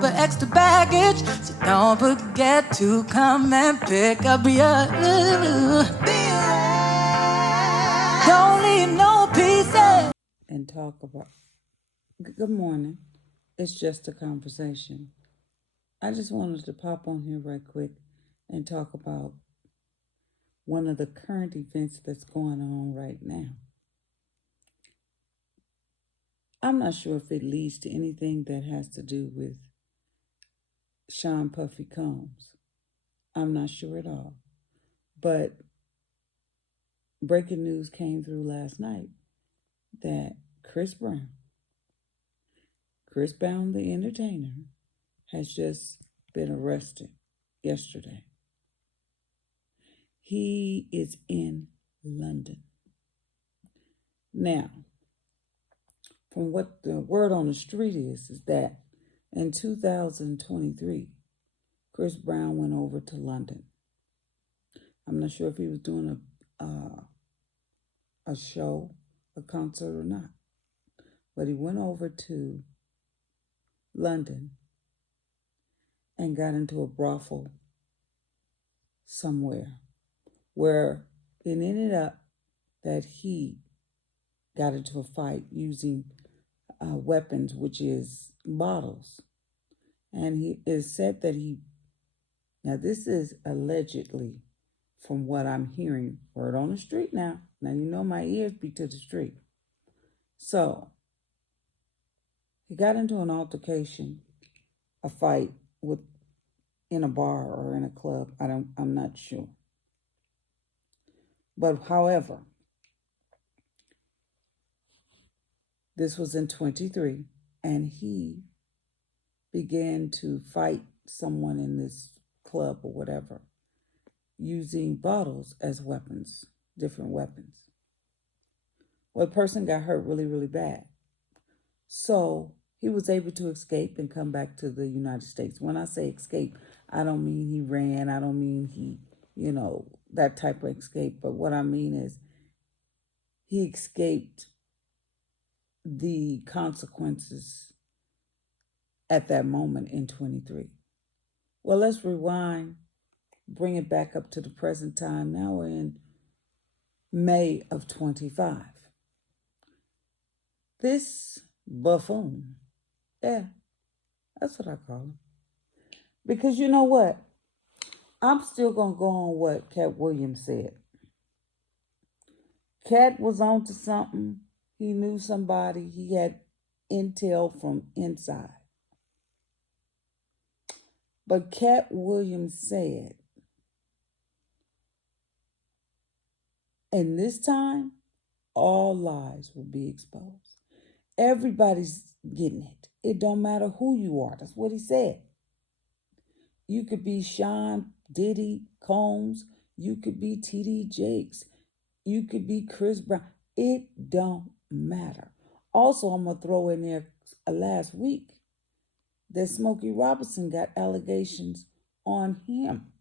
for extra baggage, so don't forget to come and pick up your don't leave no pieces. And talk about. Good morning. It's just a conversation. I just wanted to pop on here right quick and talk about one of the current events that's going on right now. I'm not sure if it leads to anything that has to do with Sean Puffy Combs. I'm not sure at all. But breaking news came through last night that Chris Brown the entertainer, has just been arrested yesterday. He is in London. Now, from what the word on the street is that in 2023, Chris Brown went over to London. I'm not sure if he was doing a show, a concert or not, but he went over to London and got into a brothel somewhere where it ended up that he got into a fight using weapons, which is bottles. And he is said that now this is allegedly from what I'm hearing, word on the street now. Now you know my ears be to the street. So he got into an altercation, a fight in a bar or in a club. I'm not sure. But however, this was in 23, and he began to fight someone in this club or whatever, using bottles as weapons, different weapons. Well, the person got hurt really, really bad. So he was able to escape and come back to the United States. When I say escape, I don't mean he ran. I don't mean he, that type of escape. But what I mean is he escaped the consequences at that moment in 23. Well, let's rewind, bring it back up to the present time. Now we're in May of 25. This buffoon, yeah, that's what I call him. Because you know what? I'm still going to go on what Cat Williams said. Cat was on to something. He knew somebody. He had intel from inside. But Cat Williams said, in this time, all lies will be exposed. Everybody's getting it. It don't matter who you are. That's what he said. You could be Sean, Diddy, Combs. You could be T.D. Jakes. You could be Chris Brown. It don't matter. Also, I'm going to throw in there last week that Smokey Robinson got allegations on him,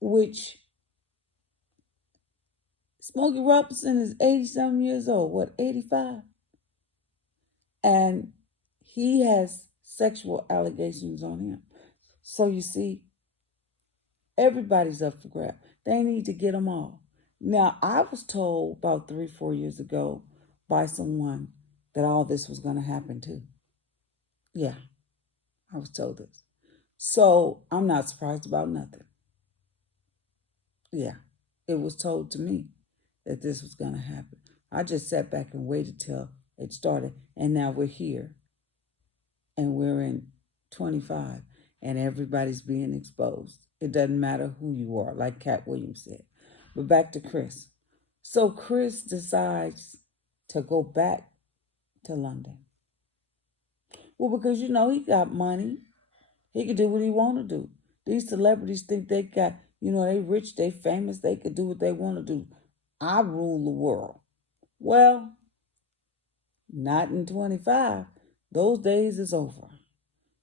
which Smokey Robinson is 80-something years old, 85? And he has sexual allegations on him. So you see, everybody's up for grab. They need to get them all. Now, I was told about 3-4 years ago by someone that all this was going to happen too. Yeah, I was told this. So I'm not surprised about nothing. Yeah, it was told to me that this was going to happen. I just sat back and waited till it started. And now we're here. And we're in 25. And everybody's being exposed. It doesn't matter who you are, like Cat Williams said. But back to Chris. So Chris decides to go back to London. Well, because, he got money. He could do what he want to do. These celebrities think they got, they rich, they famous, they could do what they want to do. I rule the world. Well, not in 25. Those days is over.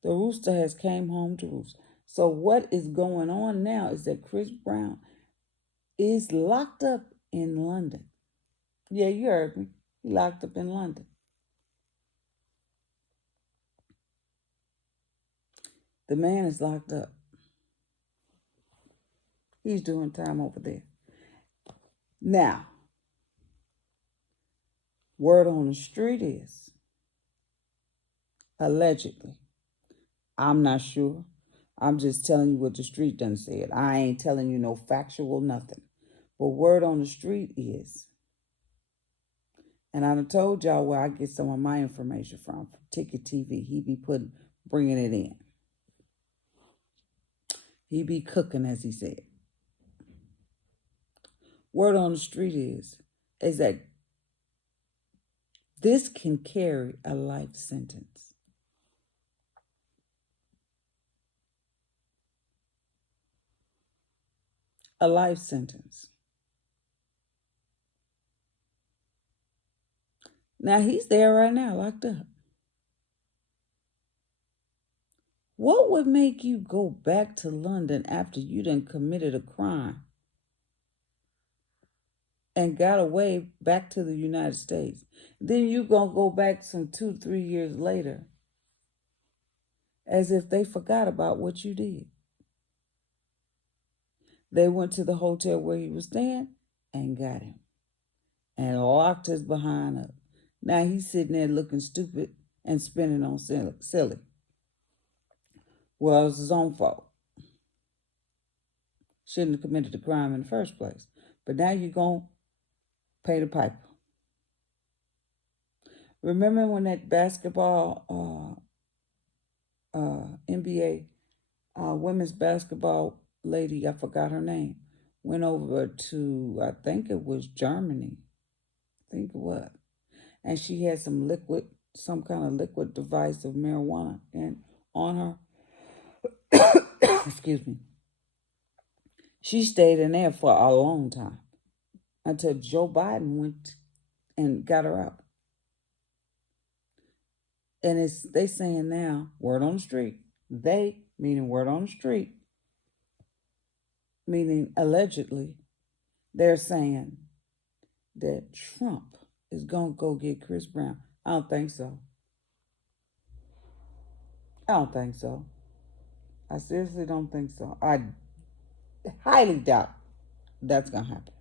The rooster has came home to roost. So what is going on now is that Chris Brown is locked up in London. Yeah, you heard me. He locked up in London. The man is locked up. He's doing time over there. Now, word on the street is allegedly. I'm not sure. I'm just telling you what the street done said. I ain't telling you no factual nothing. But word on the street is, and I done told y'all where I get some of my information from Ticket TV. He be bringing it in. He be cooking, as he said. Word on the street is that this can carry a life sentence. A life sentence. Now he's there right now, locked up. What would make you go back to London after you done committed a crime and got away back to the United States? Then you gonna go back some 2-3 years later as if they forgot about what you did. They went to the hotel where he was staying and got him and locked his behind up. Now he's sitting there looking stupid and spinning on silly. Well, it's his own fault. Shouldn't have committed the crime in the first place. But now you're going to pay the piper. Remember when that basketball, NBA, women's basketball lady, I forgot her name, went over to, I think it was Germany. I think it was. And she had some kind of liquid device of marijuana on her. Excuse me. She stayed in there for a long time until Joe Biden went and got her out. And they saying now, word on the street, they, meaning word on the street, meaning allegedly, they're saying that Trump is going to go get Chris Brown. I don't think so. I don't think so. I seriously don't think so. I highly doubt that's going to happen.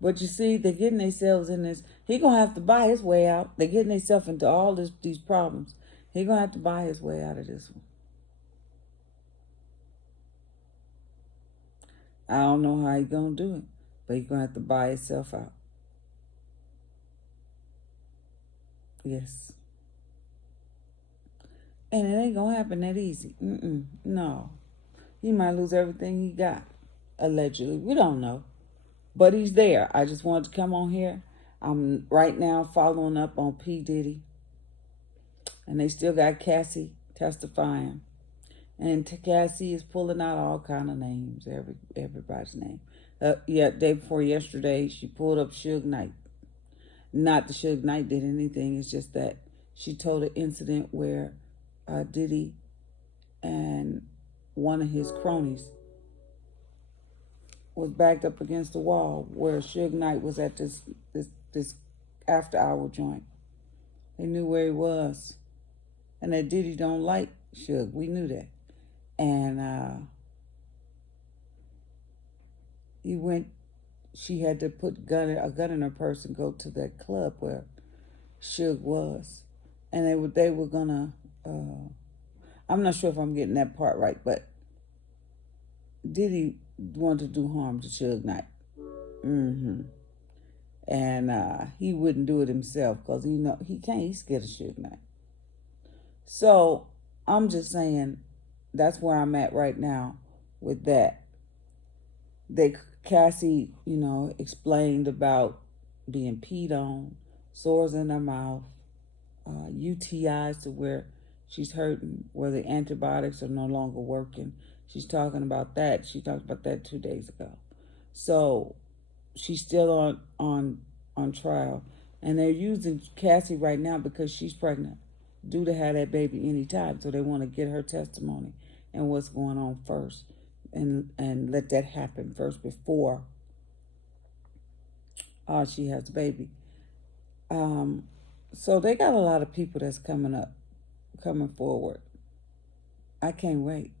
But you see, they're getting themselves in this. He going to have to buy his way out. They're getting themselves into all these problems. He going to have to buy his way out of this one. I don't know how he going to do it, but he's going to have to buy himself out. Yes. And it ain't going to happen that easy. No. He might lose everything he got, allegedly. We don't know. But he's there. I just wanted to come on here. I'm right now following up on P. Diddy. And they still got Cassie testifying. And Cassie is pulling out all kind of names, everybody's name. Day before yesterday, she pulled up Suge Knight. Not that Suge Knight did anything. It's just that she told an incident where Diddy and one of his cronies was backed up against the wall where Suge Knight was at this after hour joint. They knew where he was. And that Diddy don't like Suge. We knew that. And she had to put a gun in her purse and go to that club where Suge was. And they were gonna, I'm not sure if I'm getting that part right, but Diddy wanted to do harm to Suge Knight. And he wouldn't do it himself because he can't. He's scared of Suge Knight. So I'm just saying that's where I'm at right now with that. Cassie, explained about being peed on, sores in her mouth, UTIs to where she's hurting, where the antibiotics are no longer working. She's talking about that. She talked about that 2 days ago. So she's still on trial. And they're using Cassie right now because she's pregnant, due to have that baby anytime. So they want to get her testimony and what's going on first. And let that happen first before she has a baby. So they got a lot of people that's coming up coming forward. I can't wait.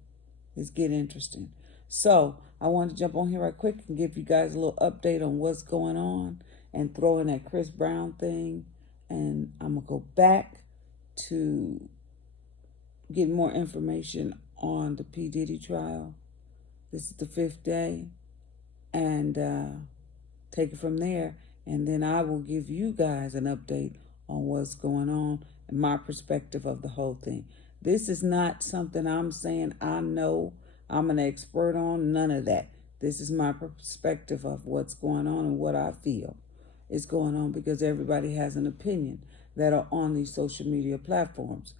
It's getting interesting. So I want to jump on here right quick and give you guys a little update on what's going on and throw in that Chris Brown thing. And I'm going to go back to get more information on the P. Diddy trial. This is the 5th day. And take it from there. And then I will give you guys an update on what's going on and my perspective of the whole thing. This is not something I'm saying I know, I'm an expert on, none of that. This is my perspective of what's going on and what I feel is going on, because everybody has an opinion that are on these social media platforms.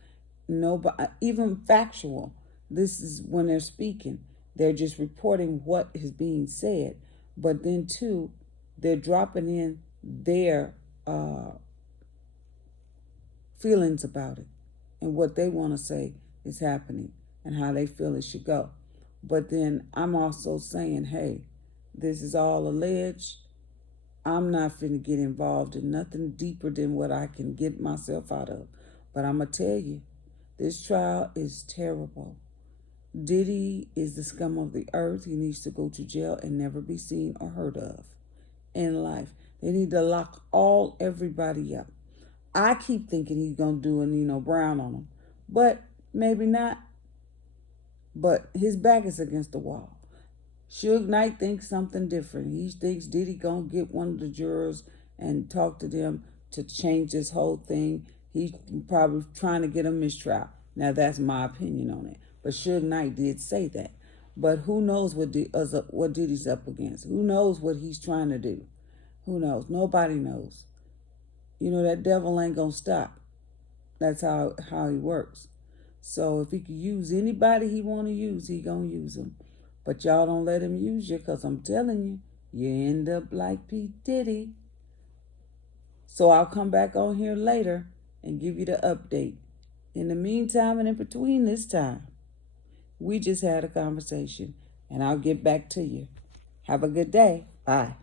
Nobody, even factual. This is when they're speaking. They're just reporting what is being said. But then, too, they're dropping in their feelings about it and what they want to say is happening and how they feel it should go. But then I'm also saying, hey, this is all alleged. I'm not finna get involved in nothing deeper than what I can get myself out of. But I'm going to tell you, this trial is terrible. Diddy is the scum of the earth. He needs to go to jail and never be seen or heard of in life. They need to lock everybody up. I keep thinking he's going to do a Nino Brown on him, but maybe not. But his back is against the wall. Suge Knight thinks something different. He thinks Diddy going to get one of the jurors and talk to them to change this whole thing. He's probably trying to get a mistrial. Now, that's my opinion on it. But Suge Knight did say that. But who knows what Diddy's up against? Who knows what he's trying to do? Who knows? Nobody knows. You know, that devil ain't going to stop. That's how he works. So if he can use anybody he want to use, he going to use them. But y'all don't let him use you, because I'm telling you, you end up like P. Diddy. So I'll come back on here later and give you the update. In the meantime and in between this time, we just had a conversation, and I'll get back to you. Have a good day. Bye.